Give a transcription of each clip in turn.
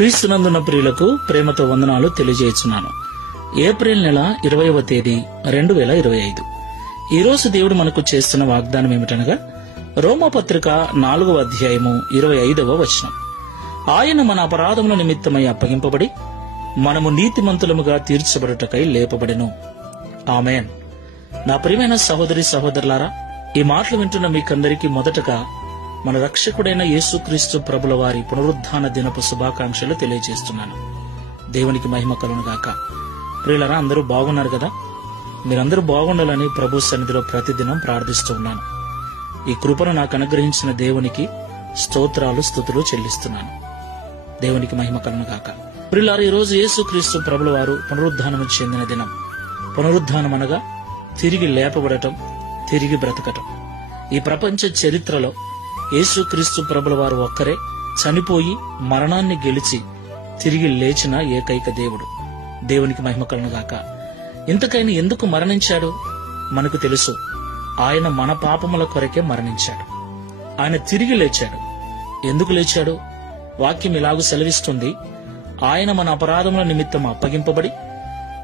క్రీస్తునందున్న ప్రియులకు ప్రేమతో వందనాలు తెలియజేస్తున్నాను. ఏప్రిల్ నెల 20వ తేదీ 2025. ఈ రోజు దేవుడు మనకు చేస్తున్న వాగ్దానం ఏమిటనగా రోమాపత్రిక 4వ అధ్యాయము 25వ వచనం. ఆయన మన అపరాధముల నిమిత్తమై అప్పగింపబడి మనము నీతిమంతులముగా తీర్చబడుటకై లేపబడెను. ఆమేన్. నా ప్రియమైన సహోదరి సహోదరులారా, ఈ మాటలు వింటున్న మీకందరికీ మొదటగా మన రక్షకుడైన యేసుక్రీస్తు ప్రభుల వారి పునరుద్ధాన దినపు శుభాకాంక్షలు తెలియజేస్తున్నాను. దేవునికి మహిమ కలుగునుగాక. ప్రియులారా, అందరూ బాగున్నారు కదా? మీరందరూ బాగుండాలని ప్రభు సన్నిధిలో ప్రతిదినం ప్రార్థిస్తూ ఉన్నాను. ఈ కృపను నాకు అనుగ్రహించిన దేవునికి స్తోత్రాలు స్తుతులు చెల్లిస్తున్నాను. దేవునికి మహిమ కలుగునుగాక. ప్రియులారా, ఈ రోజు యేసుక్రీస్తు ప్రభుల వారు పునరుద్ధానము చెందిన దినం. పునరుద్ధానం అనగా తిరిగి లేపబడటం, తిరిగి బ్రతకటం. ఈ ప్రపంచ చరిత్రలో యేసుక్రీస్తు ప్రభుల వారు ఒక్కరే చనిపోయి మరణాన్ని గెలిచి తిరిగి లేచిన ఏకైక దేవుడు. దేవునికి మహిమ కలుగునుగాక. ఇంతకైనా ఎందుకు మరణించాడు మనకు తెలుసు. ఆయన మన పాపముల కొరకే మరణించాడు. ఆయన తిరిగి లేచాడు. ఎందుకు లేచాడు? వాక్యం ఇలాగూ సెలవిస్తుంది, ఆయన మన అపరాధముల నిమిత్తం అప్పగింపబడి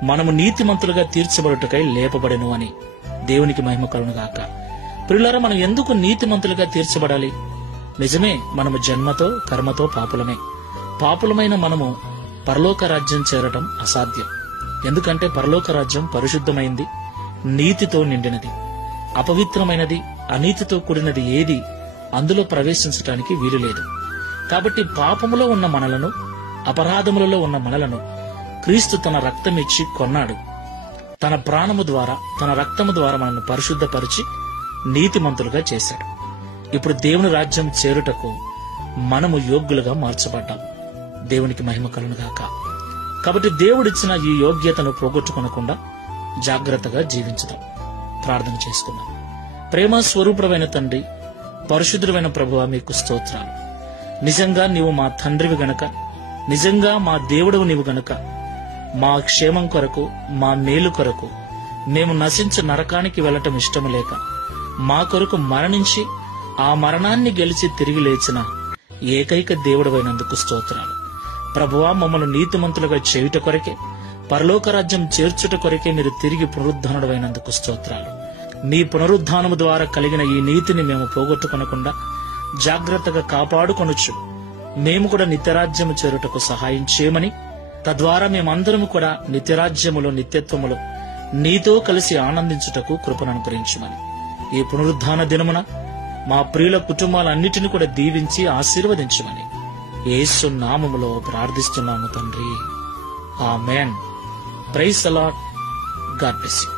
మనము నీతిమంతులుగా తీర్చబడుటకై లేపబడెను అని. దేవునికి మహిమ కలుగునుగాక. ప్రియులారా, మనం ఎందుకు నీతిమంతులుగా తీర్చబడాలి? నిజమే, మనము జన్మతో కర్మతో పాపులమే. పాపులమైన మనము పరలోక రాజ్యం చేరటం అసాధ్యం. ఎందుకంటే పరలోక రాజ్యం పరిశుద్ధమైంది, నీతితో నిండినది. అపవిత్రమైనది, అనీతితో కూడినది ఏది అందులో ప్రవేశించటానికి వీలు లేదు. కాబట్టి పాపములో ఉన్న మనలను, అపరాధములలో ఉన్న మనలను క్రీస్తు తన రక్తమిచ్చి కొన్నాడు. తన ప్రాణము ద్వారా, తన రక్తము ద్వారా మనల్ని పరిశుద్ధపరిచి నీతిమంతులుగా చేశాడు. ఇప్పుడు దేవుని రాజ్యం చేరుటకు మనము యోగ్యులుగా మార్చబడ్డాం. దేవునికి మహిమ కలుగునుగాక. కాబట్టి దేవుడిచ్చిన ఈ యోగ్యతను పోగొట్టుకొనకుండా జాగ్రత్తగా జీవించుదాం. ప్రార్థన చేసుకుందాం. ప్రేమ స్వరూపమైన తండ్రి, పరిశుద్ధుడైన ప్రభువా, మీకు స్తోత్రాలు. నిజంగా నీవు మా తండ్రివి గనక, నిజంగా మా దేవుడవు నీవు గనక, మా క్షేమం కొరకు, మా మేలు కొరకు మేము నశించు నరకానికి వెళ్లటం ఇష్టము లేక మా కొరకు మరణించి ఆ మరణాన్ని గెలిచి తిరిగి లేచిన ఏకైక దేవుడవైనందుకు స్తోత్రాలు. ప్రభువా, మమ్మల్ని నీతిమంతులుగా చేయుట కొరకే, పరలోక రాజ్యం చేర్చుట కొరకే మీరు తిరిగి పునరుద్ధానుడవైనందుకు స్తోత్రాలు. మీ పునరుద్ధానము ద్వారా కలిగిన ఈ నీతిని మేము పోగొట్టుకొనకుండా జాగ్రత్తగా కాపాడుకొనొచ్చు మేము కూడా నిత్యరాజ్యము చేరుటకు సహాయం చేయమని, తద్వారా మేమందరము కూడా నిత్యరాజ్యములో, నిత్యత్వములో నీతో కలిసి ఆనందించుటకు కృపను అనుగ్రహించమని, ఈ పునరుద్ధాన దినమున మా ప్రియుల కుటుంబాలన్నిటిని కూడా దీవించి ఆశీర్వదించమని యేసు నామములో ప్రార్థిస్తున్నాము తండ్రి. ఆమేన్. Praise the lord. God bless you.